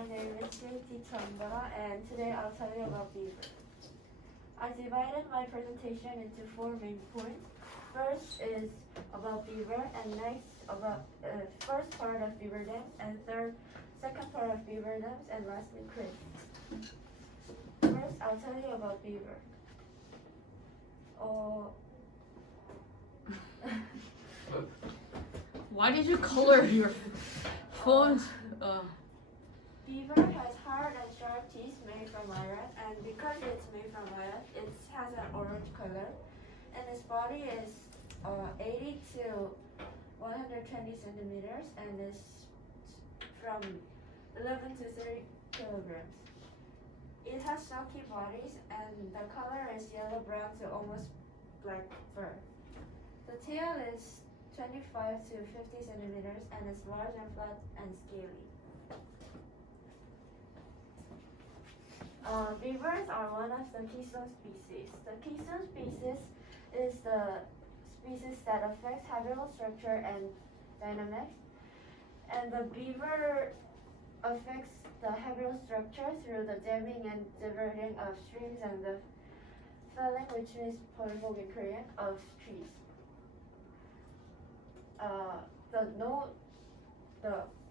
My name is TATT and today I'll tell you about Beaver. I divided my presentation into 4 main points. First is about Beaver, and next about first part of Beaver dams, and second part of Beaver dams, and lastly Chris. First, I'll tell you about Beaver. Why did you color your phone? Beaver has hard and sharp teeth made from iron, and because it's made from iron, it has an orange color, and its body is 80 to 120 centimeters, and is from 11 to 30 kilograms. It has silky bodies, and the color is yellow-brown to almost black fur. The tail is 25 to 50 centimeters, and is large and flat and scaly. Beavers are one of the keystone species. The keystone species is the species that affects habitable structure and dynamics, and the beaver affects the habitable structure through the damming and diverting of streams and the felling, which is potable in Korean, of trees.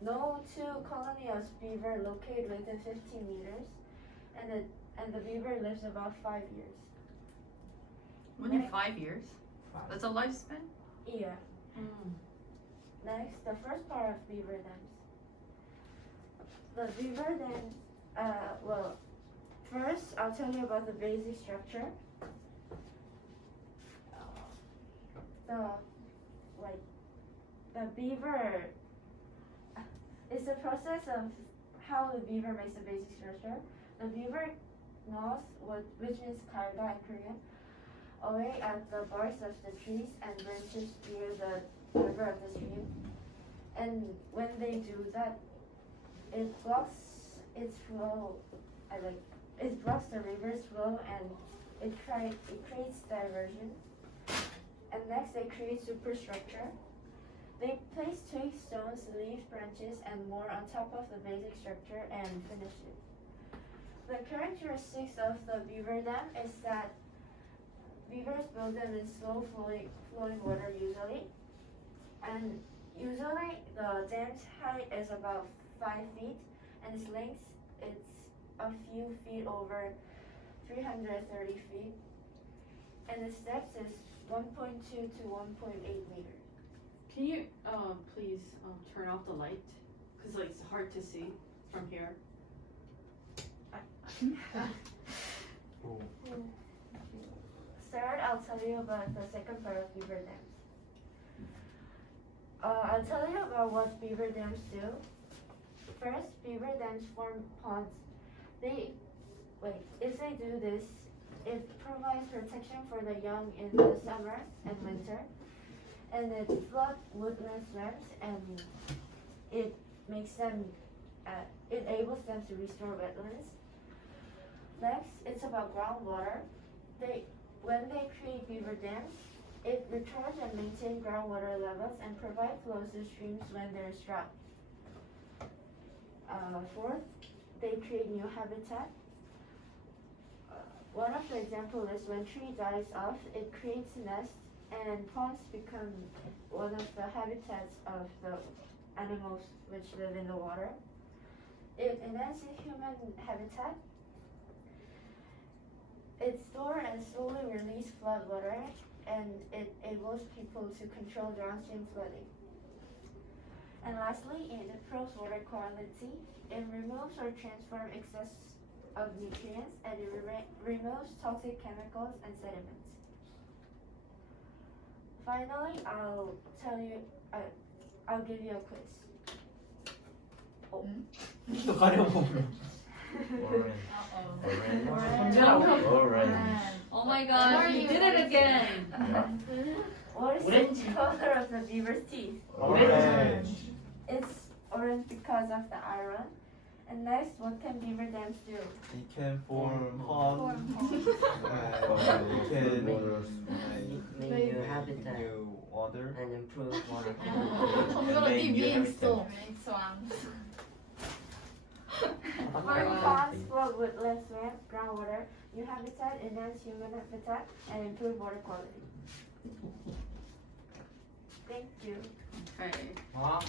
No two colony of beaver locate within 15 meters, and the beaver lives about 5 years. Only 5 years? That's a lifespan? Yeah. Next, the first part of beaver dams. The beaver dams, first I'll tell you about the basic structure. The beaver is the process of how the beaver makes the basic structure. The beaver gnaws, which means karga in Korean, away at the barks of the trees and branches near the river of the stream. And when they do that, it blocks its flow. It blocks the river's flow, and it creates diversion. And next, they create superstructure. They place twigs, stones, leaves, branches, and more on top of the basic structure and finish it. The characteristics of the beaver dam is that beavers build them in slow flowing water usually, and usually the dam's height is about 5 feet, and its length is a few feet over 330 feet, and its depth is 1.2 to 1.8 meters. Can you please turn off the light? Because it's hard to see from here. Third, I'll tell you about the second part of beaver dams. I'll tell you about what beaver dams do. First, beaver dams form ponds. If they do this, it provides protection for the young in the summer and winter, and it floods woodland swamps, and it enables them to restore wetlands. Next, it's about groundwater. When they create beaver dams, it returns and maintains groundwater levels and provides flows to streams when there's drought. Fourth, they create new habitat. One of the examples is when tree dies off, it creates nests, and ponds become one of the habitats of the animals which live in the water. It enhances human habitat. It stores and slowly releases flood water, and it enables people to control downstream flooding. And lastly, it improves water quality. It removes or transforms excess of nutrients, and it removes toxic chemicals and sediments. Finally, I'll give you a quiz. 또 가려보면. Oh my god, you did it again! What is the color of the beaver's teeth? Orange. It's orange because of the iron. And next, what can beaver dams do? It can form ponds. It can make new habitat new water. and improve water And 정말 make 네 new 위에 habitat. 있어. Form ponds filled with less groundwater, new habitat, enhance human habitat, and improve water quality. Thank you. Okay. Mom?